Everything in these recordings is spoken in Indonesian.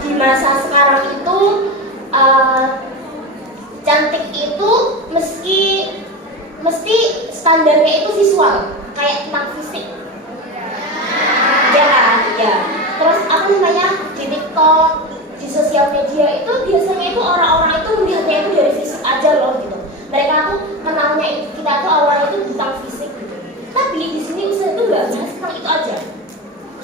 di masa sekarang itu cantik itu mesti standarnya itu visual, kayak tentang fisik, ya kan? Ya. Terus apa namanya, di TikTok, di sosial media itu biasanya itu orang-orang itu melihatnya itu dari fisik aja loh gitu. Mereka tuh kenalnya kita tuh awalnya itu tentang fisik gitu. Tapi di sini Ustazah itu nggak bahas tentang itu aja.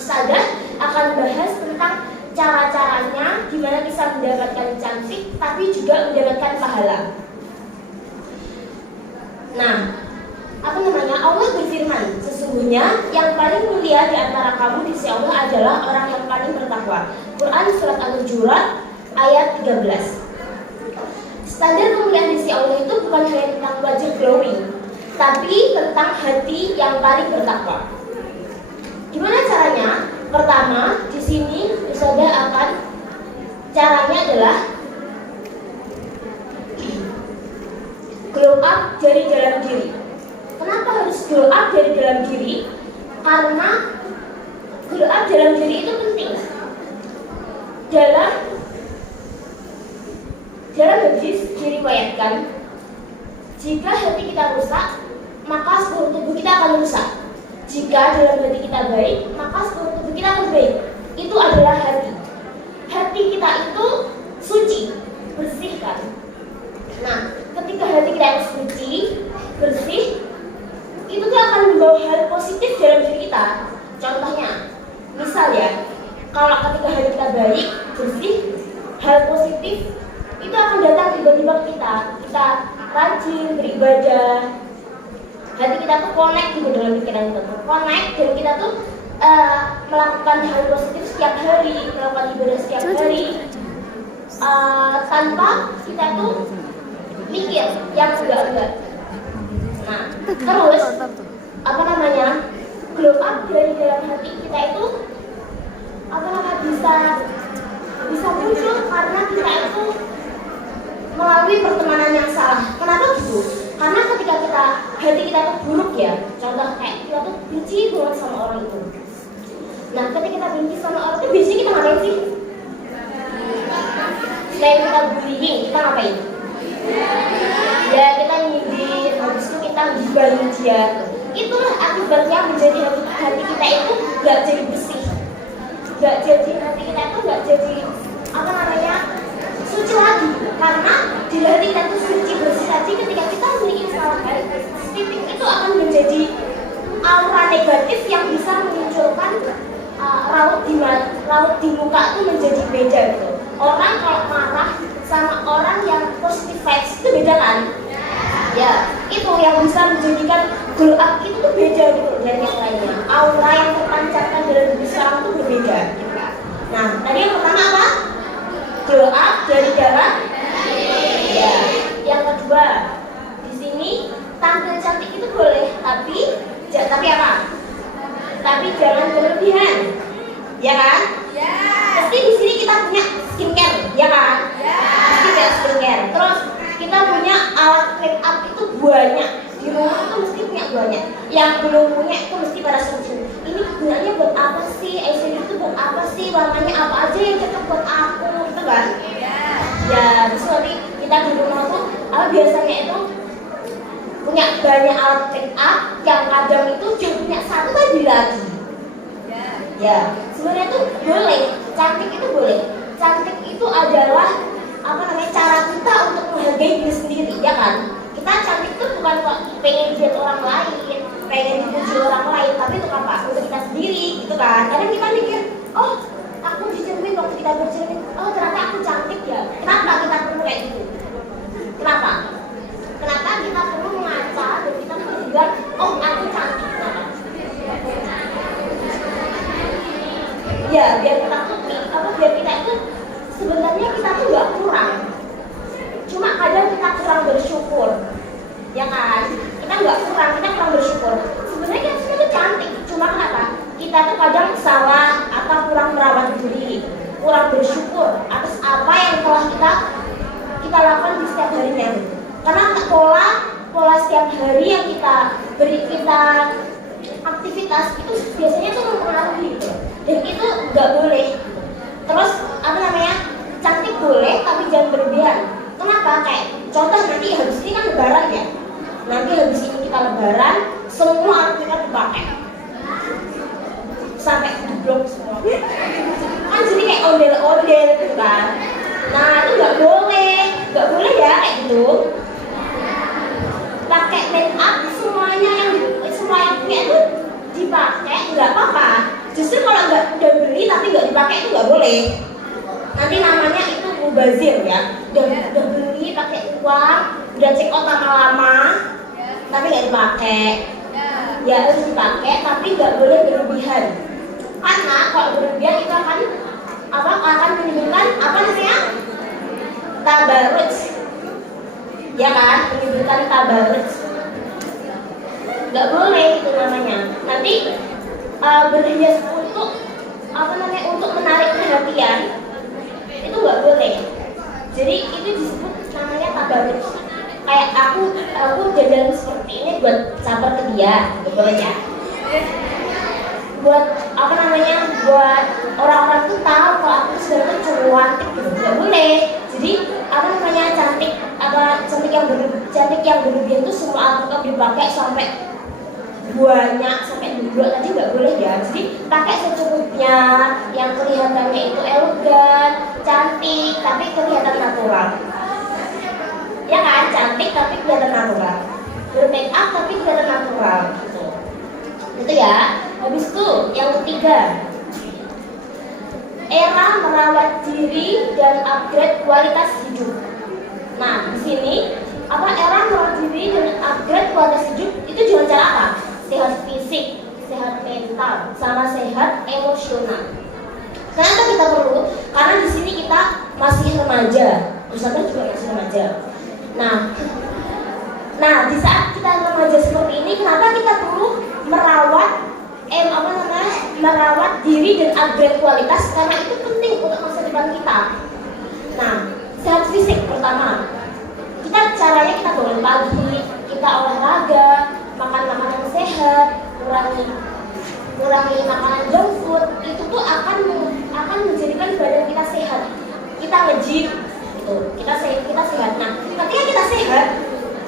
Ustazah akan bahas tentang cara-caranya gimana bisa mendapatkan cantik tapi juga mendapatkan pahala. Nah, apa namanya, Allah berfirman, sesungguhnya yang paling mulia di antara kamu di sisi Allah adalah orang yang paling bertakwa. Quran surat Al-Hujurat ayat 13. Standar kemuliaan di sisi Allah itu bukan hanya tentang wajah glowing, tapi tentang hati yang paling bertakwa. Gimana caranya? Pertama, di sini Ustazah akan caranya adalah glow up dari dalam diri. Kenapa harus glow up dari dalam diri? Karena glow up dalam diri itu penting. Dalam hadis diriwayatkan, jika hati kita rusak, maka seluruh tubuh kita akan rusak. Jika dalam hati kita baik, maka seluruh tubuh kita akan baik. Itu adalah hati. Hati kita itu suci, bersih kan? Nah, ketika hati kita itu suci, bersih, itu tuh akan membawa hal positif dalam diri kita. Contohnya, misal ya, kalau ketika hati kita baik, bersih, hal positif itu akan datang tiba-tiba kita rajin beribadah, hati kita tuh connect gitu dengan pikiran kita tuh connect, dan kita tuh melakukan hal positif setiap hari, melakukan ibadah setiap hari, tanpa kita tuh mikir yang enggak. Nah, terus apa namanya, glow up dari dalam hati kita itu apa namanya, bisa muncul karena kita itu melalui pertemanan yang salah. Kenapa gitu? Karena ketika hati kita tuh buruk ya, contoh kayak kita tuh benci banget sama orang itu. Nah, ketika kita benci sama orang itu biasanya kita ngapain sih? Selain kita bullying, kita ngapain? Ya, kita nyindir, habis itu kita gibahin dia. Itulah akibatnya menjadi hati kita itu gak jadi bersih, gak jadi, hati kita itu gak jadi apa namanya, suci lagi. Karena di hati kita itu suci bersih tadi, ketika kita memiliki salah titik itu akan menjadi aura negatif yang bisa memunculkan raut di muka itu menjadi beda gitu. Orang kalau marah sama orang yang positive vibes itu beda kan? Ya, itu yang bisa menjadikan glow up itu tuh beda gitu dari yang lainnya. Aura yang terpancarkan dalam diri seorang itu berbeda gitu kan. Nah, tadi yang pertama apa? Glow up dari dalam. Ya, yang kedua, di sini tampil cantik itu boleh, tapi apa? Tapi jangan berlebihan, ya kan? Ya. Pasti di sini kita punya skincare, ya kan? Ya. Pasti punya skincare. Terus kita punya alat make up itu banyak. Di rumah itu mesti punya banyak. Yang belum punya itu mesti pada searching. Ini gunanya buat apa sih? Eyeshadow itu buat apa sih? Warnanya apa aja yang cocok buat aku, gitu kan? Ya, terus nanti kita di rumah tuh biasanya itu punya banyak alat make up yang kadang itu cuma punya satu tadi lagi. Ya, sebenarnya tuh boleh, cantik itu boleh. Cantik itu adalah apa namanya, cara kita untuk menghargai diri sendiri, ya kan? Kita cantik itu bukan kok pengen dilihat orang lain, pengen dipuji orang lain, tapi untuk apa? Untuk kita sendiri, gitu kan? Kadang kita mikir, oh aku dicermin waktu kita bercermin, oh ternyata aku cantik ya. Kenapa kita perlu kayak gitu? Kenapa kita perlu mengaca dan kita perlu bilang, oh aku cantik. Kenapa? Ya, biar kita tuh biar kita itu sebenarnya kita tuh nggak kurang. Cuma kadang kita kurang bersyukur, ya kan? Kita kurang bersyukur. Sebenarnya kita semua tuh cantik. Cuma kenapa? Kita tuh kadang salah atau kurang merawat diri, kurang bersyukur atas apa yang telah kita lakukan di setiap harinya. Karena pola setiap hari yang kita aktivitas itu biasanya tuh mempengaruhi gitu. Dan itu nggak boleh. Terus apa namanya, ondel-ondel gitu kan. Nah itu nggak boleh ya kayak gitu. Pakai make up semuanya semua yang punya itu dipakai nggak apa-apa. Justru kalau nggak udah beli tapi nggak dipakai itu nggak boleh. Nanti namanya itu mubazir ya. Udah beli pakai uang, udah check out lama-lama, tapi nggak dipakai. Ya harus dipakai tapi nggak boleh berlebihan. Karena kalau berlebihan itu akan menimbulkan apa namanya? Tabarruj. Ya kan, menimbulkan tabarruj. Nggak boleh itu namanya. Nanti berhias untuk menarik perhatian itu nggak boleh. Jadi itu disebut namanya tabarruj. Kayak aku jajan seperti ini buat caper ke dia, betul ya? Buat buat orang-orang tuh tahu kalau aku sebenarnya cantik gitu, nggak boleh. Jadi cantik yang berlebihan itu semua alpukat dipakai sampai banyak sampai dua tadi nggak boleh ya. Jadi pakai secukupnya yang kelihatannya itu elegan, cantik tapi kelihatan natural. Ya kan, cantik tapi kelihatan natural. Bermake up tapi kelihatan natural gitu. Itu ya. Habis itu yang ketiga, era merawat diri dan upgrade kualitas hidup. Nah, di sini era merawat diri dan upgrade kualitas hidup itu dengan cara apa? Sehat fisik, sehat mental, sama sehat emosional. Kenapa kita perlu? Karena di sini kita masih remaja, Ustazah juga masih remaja. Nah, di saat kita remaja seperti ini, kenapa kita perlu merawat diri dan upgrade kualitas? Karena itu penting untuk masa depan kita. Nah, sehat fisik pertama. Caranya kita bangun pagi, kita olahraga, makan makanan sehat, kurangi makanan junk food. Itu tuh akan menjadikan badan kita sehat. Kita nge-gym, gitu. Kita sehat. Nah, ketika kita sehat,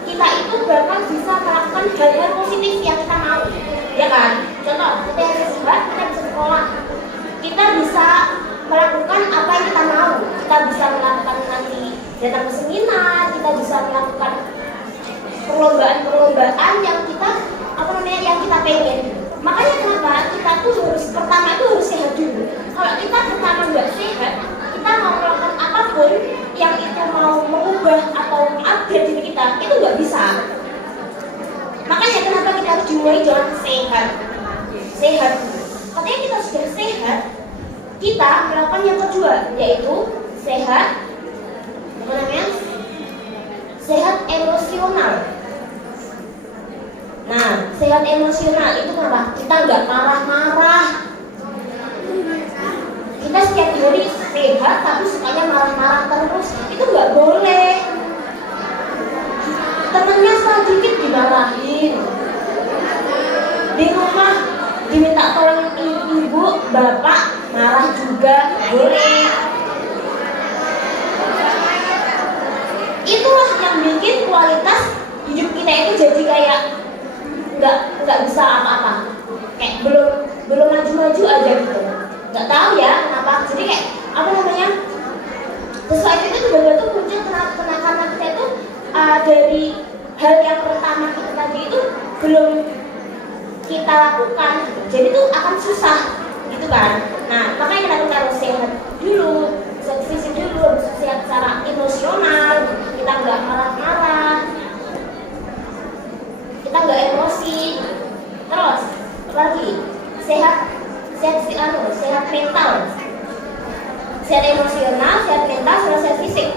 kita itu bakal bisa melakukan hal-hal positif yang kita mau, ya kan? Contoh, kita sehat, kita bisa sekolah, kita bisa melakukan apa yang kita mau, kita bisa melakukan nanti datang ke seminar, kita bisa melakukan perlombaan yang kita pengen. Makanya kenapa kita tuh pertama harus sehat dulu. Kalau kita pertama nggak sehat, kita mau melakukan apapun yang itu mau mengubah atau upgrade diri kita, itu nggak bisa. Makanya kenapa kita harus dimulai dengan sehat. Ketika kita sudah sehat, kita melakukan yang kedua, yaitu sehat emosional. Nah, sehat emosional itu kenapa? Kita nggak marah-marah. Kita setiap hari sehat, tapi sukanya marah-marah terus. Itu nggak boleh. Temennya sedikit dimarahin. Di rumah diminta tolong ibu, bapak, marah juga boleh. Itulah yang bikin kualitas hidup kita itu jadi kayak nggak bisa apa-apa, kayak belum maju-maju aja gitu. Nggak tahu ya kenapa. Jadi kayak sesuatu itu benar-benar tuh muncul karena kita itu dari hal yang pertama kita tadi itu belum kita lakukan gitu. Jadi itu akan susah gitu kan. Nah, makanya kita harus sehat dulu, sehat fisik dulu, sehat secara emosional, kita nggak marah-marah, kita nggak emosi. Terus lagi sehat mental, sehat emosional, sehat mental, sama sehat fisik.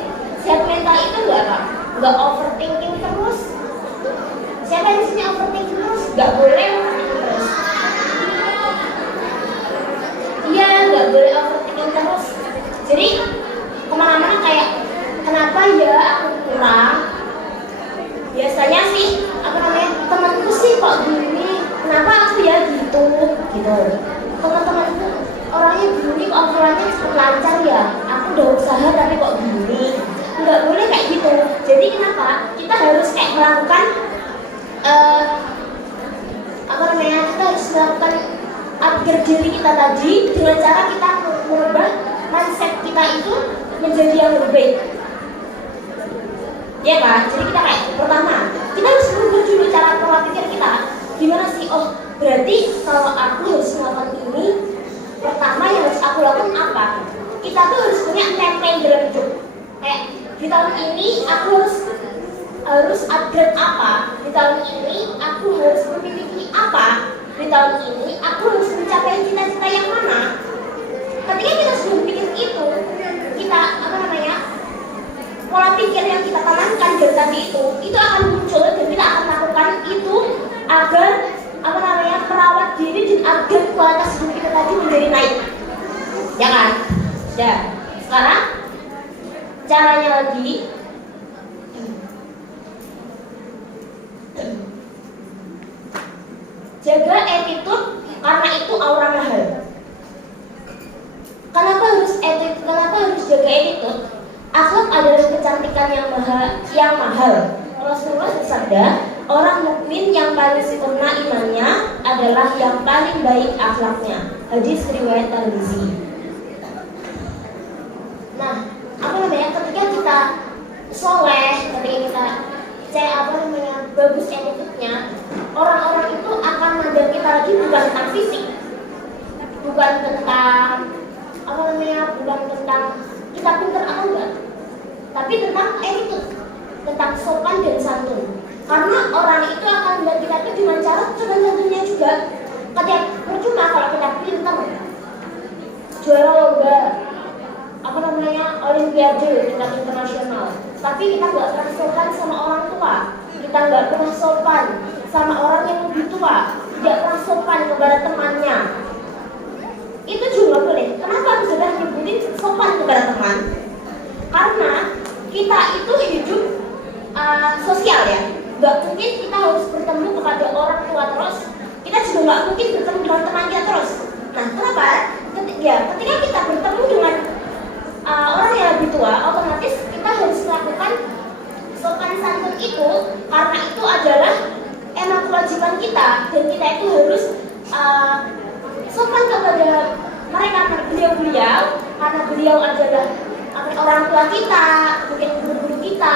Sehat mental itu nggak overthinking terus. Siapa yang di sini overthinking terus? Nggak boleh overthinking terus. Iya, nggak boleh overthinking terus. Jadi kemana-mana kayak kenapa ya aku kurang? Biasanya sih temanku sih kok gini, kenapa aku ya gitu. Teman-temanku orangnya gini, kok akurannya cepet lancar ya. Aku udah usaha tapi kok gini. Nggak boleh kayak gitu. Jadi kenapa? Kita harus kayak melakukan kita harus melakukan upgrade diri kita tadi dengan cara kita merubah mindset menjadi yang lebih baik. Ya kan? Jadi kita kayak pertama, kita harus merubah dulu cara pola pikir kita. Gimana sih? Oh, berarti kalau aku harus melakukan ini, pertama yang harus aku lakukan apa? Kita tuh harus punya template dalam hidup. Kayak di tahun ini aku harus upgrade apa? Di tahun ini aku harus memiliki apa? Di tahun ini aku harus mencapai cita-cita yang mana? Ketika kita sudah berpikir itu, kita pola pikir yang kita tanamkan dari tadi itu akan muncul dan kita akan lakukan itu agar merawat diri dan agar kualitas hidup kita tadi menjadi naik. Ya kan? Ya. Sekarang caranya lagi. Jaga attitude karena itu aura mahal. Kenapa harus jaga attitude? Akhlak adalah kecantikan yang mahal. Rasulullah bersabda, orang mukmin yang paling sempurna imannya adalah yang paling baik akhlaknya. Hadis riwayat Tirmizi. Nah, ketika kita soleh, ketika kita bagus attitude-nya, orang-orang itu akan mandang kita lagi bukan tentang fisik, bukan tentang bukan tentang kita pintar atau enggak, tapi tentang attitude, tentang sopan dan santun. Karena orang itu akan melihat kita itu dengan cara sopan santunnya juga. Ketika percuma kalau kita pintar, juara lomba, olimpiade tingkat internasional, tapi kita nggak pernah sopan sama orang tua, kita nggak pernah sopan sama orang yang lebih tua, tidak pernah sopan kepada temannya, itu juga boleh. Kenapa aku sudah nyebutin sopan kepada teman? Karena kita itu hidup sosial ya. Gak mungkin kita harus bertemu kepada orang tua terus. Kita juga gak mungkin bertemu dengan teman kita terus. Nah, kenapa? Ketika kita bertemu dengan orang yang lebih tua, otomatis kita harus melakukan sopan santun itu, karena itu adalah emang kewajiban kita, dan kita itu harus sopan kepada mereka, beliau-beliau, karena beliau adalah orang tua kita, mungkin guru-guru kita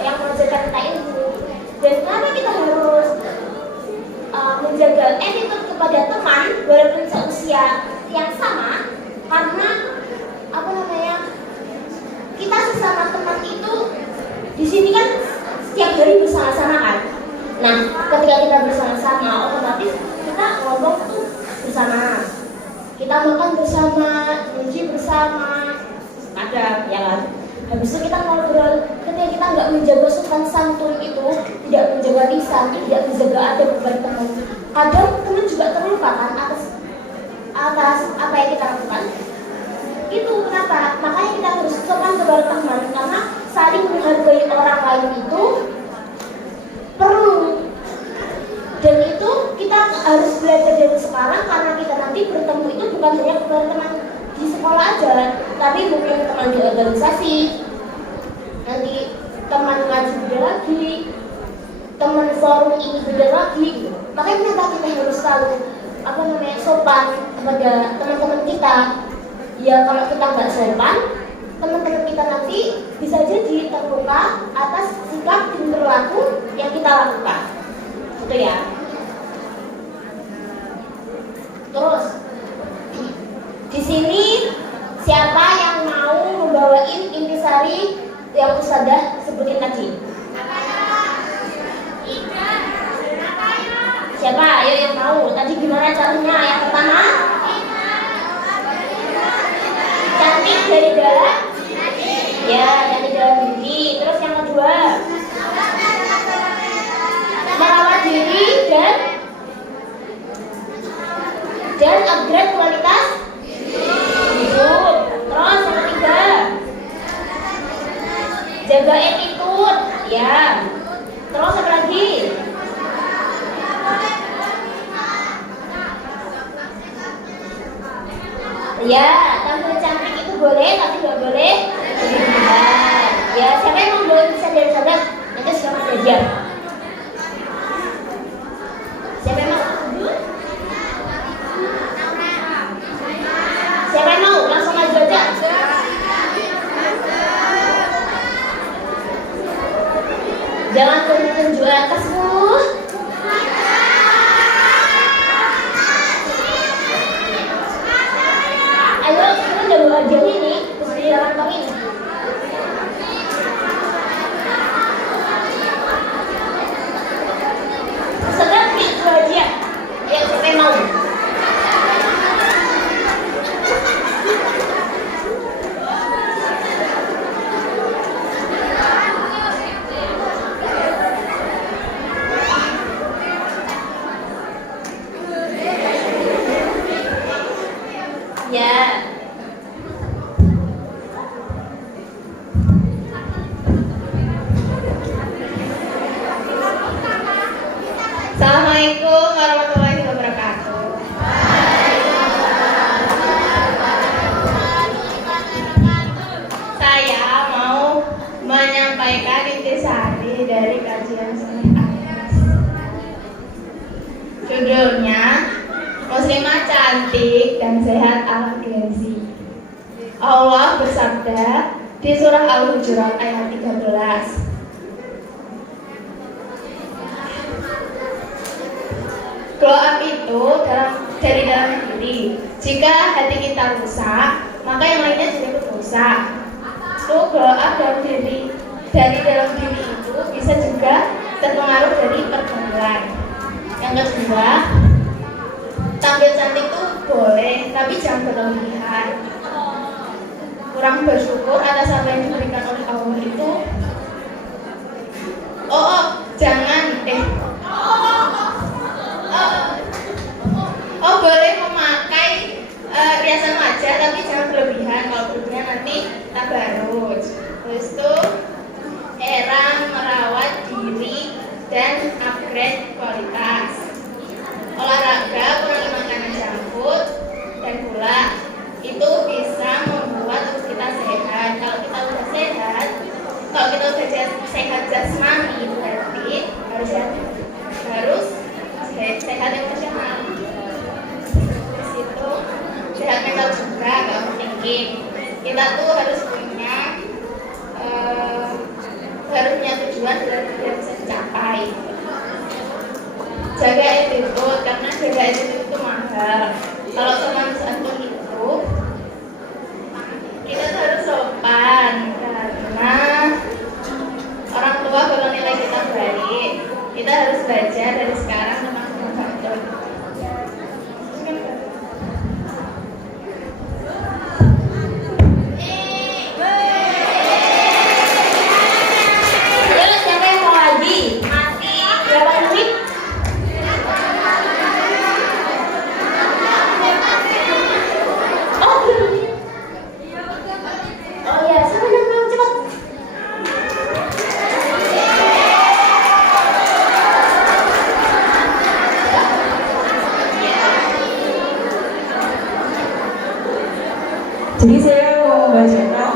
yang mengajarkan kita ilmu. Dan kenapa kita harus menjaga attitude kepada teman walaupun seusia yang sama? Karena kita sesama teman itu di sini kan setiap hari bersama-sama kan. Nah, ketika kita bersama-sama, otomatis kita ngomong tuh bersama, kita makan bersama, ngaji bersama, kadang ya kan. Habis itu kita ngobrol. Ketika kita nggak menjaga sopan santun itu, tidak menjaga lisan, tidak menjaga adab kepada teman, kadang teman juga terlupakan atas apa yang kita lakukan. Itu kenapa? Makanya kita harus sopan kepada teman, karena saling menghargai orang lain itu perlu. Dan itu kita harus belajar dari sekarang, karena kita nanti bertemu itu bukan hanya kepada teman di sekolah aja, tapi mungkin teman di organisasi, nanti teman ngaji beda lagi, teman forum ini beda lagi. Makanya kenapa kita harus selalu sopan kepada teman-teman kita. Ya kalau kita nggak sopan, teman-teman kita nanti bisa jadi terluka atas sikap dan perilaku yang kita lakukan. Gitu ya. Terus di sini siapa yang mau membawain intisari yang Ustazah sebutin tadi? Siapa? Ayo yang mau. Tadi gimana caranya? Yang pertama, cantik dari dalam. Ya, dari dalam diri. Terus yang kedua, merawat diri dan upgrade kualitas hidup. Terus yang ketiga, jaga attitude. Ya. Terus apa lagi? Ya, tampil cantik itu boleh, tapi nggak boleh berlebihan. Ya, siapa yang mau bawa bisa dari sana? Nanti selamat belajar. Siapa yang mau? Siapa yang mau? Langsung aja aja. menyampaikan intisari dari kajian Soleh Anas. Judulnya Muslimah Cantik dan Sehat Ala Gengsi. Allah bersabda di surah Al-Hujurat ayat 13. Glow up itu dari dalam diri. Jika hati kita rusak, maka yang lainnya juga ikut rusak. So, glow up dari dalam diri itu bisa juga terpengaruh dari pergaulan. Yang kedua, tampil cantik itu boleh, tapi jangan berlebihan. Kurang bersyukur atas apa yang diberikan oleh Allah itu. Jangan boleh memakai riasan wajah, tapi jangan berlebihan. Kalau berlebihan nanti tabarruj. Terus itu era merawat diri dan upgrade kualitas. Olahraga, kurangi makanan junk food dan gula, itu bisa membuat tubuh kita sehat. Kalau kita udah sehat, sehat jasmani, berarti harus sehat emosional. Terus itu sehat mental juga, gak overthinking. Kita tuh harus punya tujuan dan tidak bisa dicapai. Jaga attitude, karena jaga attitude itu mahal. Kalau sopan santun itu kita harus sopan, karena orang tua kalau nilai kita baik, kita harus belajar dari sekarang tentang sopan santun. Jadi saya mau membacakan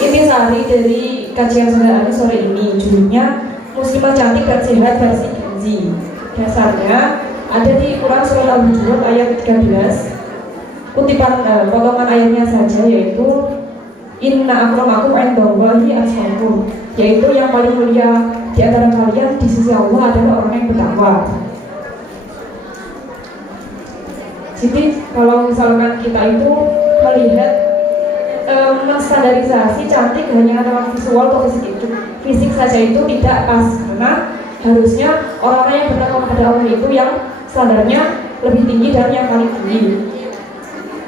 intisari dari kajian Soleh Anas sore ini. Judulnya Muslimah Cantik dan Sehat versi Genzi. Dasarnya ada di Quran surah Al-Hujurat ayat 13. Kutipan potongan ayatnya saja, yaitu Inna akramakum indallahi atqakum, yaitu yang paling mulia di antara kalian di sisi Allah adalah orang yang bertakwa. Jadi kalau misalkan kita itu melihat menstandarisasi cantik hanya lewat visual atau fisik saja itu tidak pas, karena harusnya orang-orang yang bertakwa kepada Allah itu yang standarnya lebih tinggi dan yang paling tinggi.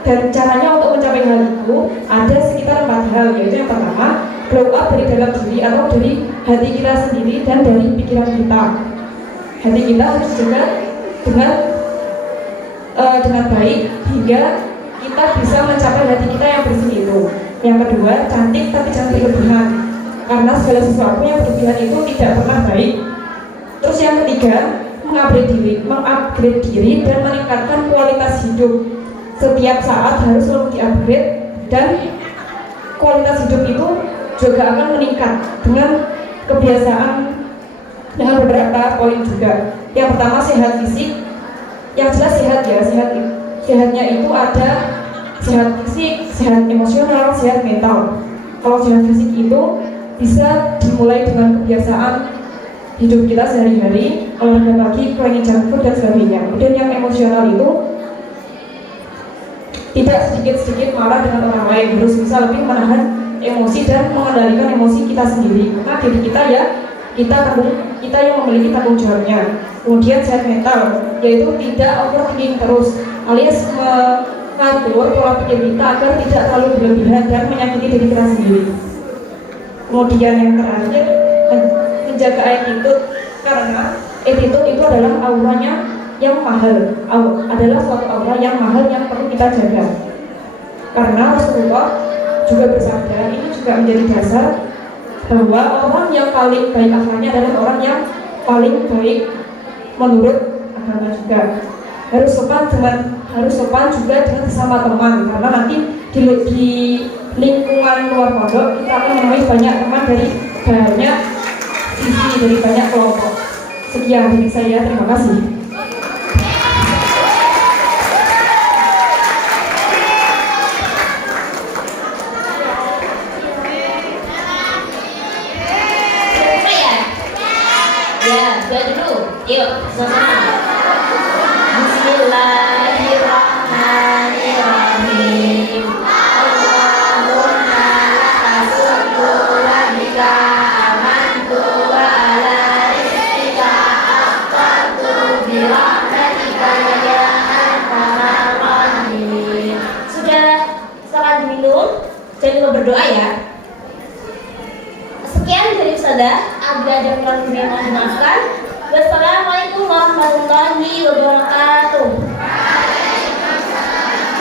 Dan caranya untuk mencapai hal itu ada sekitar 4 hal, yaitu yang pertama glow up dari dalam diri atau dari hati kita sendiri dan dari pikiran kita. Hati kita harus dijaga dengan baik hingga kita bisa mencapai hati kita yang bersih itu. Yang kedua, cantik tapi jangan berlebihan, karena segala sesuatu yang berlebihan itu tidak pernah baik. Terus yang ketiga, mengupgrade diri dan meningkatkan kualitas hidup. Setiap saat harus selalu di-upgrade, dan kualitas hidup itu juga akan meningkat dengan kebiasaan, dengan beberapa poin juga. Yang pertama, sehat fisik. Yang jelas sehat ya, sehatnya itu ada sehat fisik, sehat emosional, sehat mental. Kalau sehat fisik itu bisa dimulai dengan kebiasaan hidup kita sehari-hari, olahraga pagi, kurangi junk food dan sebagainya. Kemudian yang emosional itu tidak sedikit-sedikit marah dengan orang lain, harus bisa lebih menahan emosi dan mengendalikan emosi kita sendiri. Karena diri kita ya, kita yang memiliki tanggung jawabnya. Kemudian sehat mental, yaitu tidak overthinking terus, alias mengatur pola pikir kita agar tidak terlalu berlebihan dan menyakiti diri kita sendiri. Kemudian yang terakhir, menjaga attitude, karena attitude itu adalah auranya yang mahal, adalah suatu aura yang mahal yang perlu kita jaga. Karena Rasulullah juga bersabda, ini juga menjadi dasar bahwa orang yang paling baik akhlaknya adalah orang yang paling baik menurut agama juga. Harus sopan juga dengan sesama teman, karena nanti di lingkungan luar pondok kita akan menemui banyak teman dari banyak sisi, dari banyak kelompok. Sekian dari saya, terima kasih. Ya, buat dulu. Yuk, sama-sama. Bismillahirrahmanirrahim. Allahumma laka syukru wa bika amantu wa ala rizqika aftartu bi rahmatika ya arhamar rahimin. Sudah, sekarang diminum. Jangan lupa berdoa ya. Sekian dari Ustazah, ada yang kurang lebih mohon dimaafkan. Wassalamualaikum warahmatullahi wabarakatuh.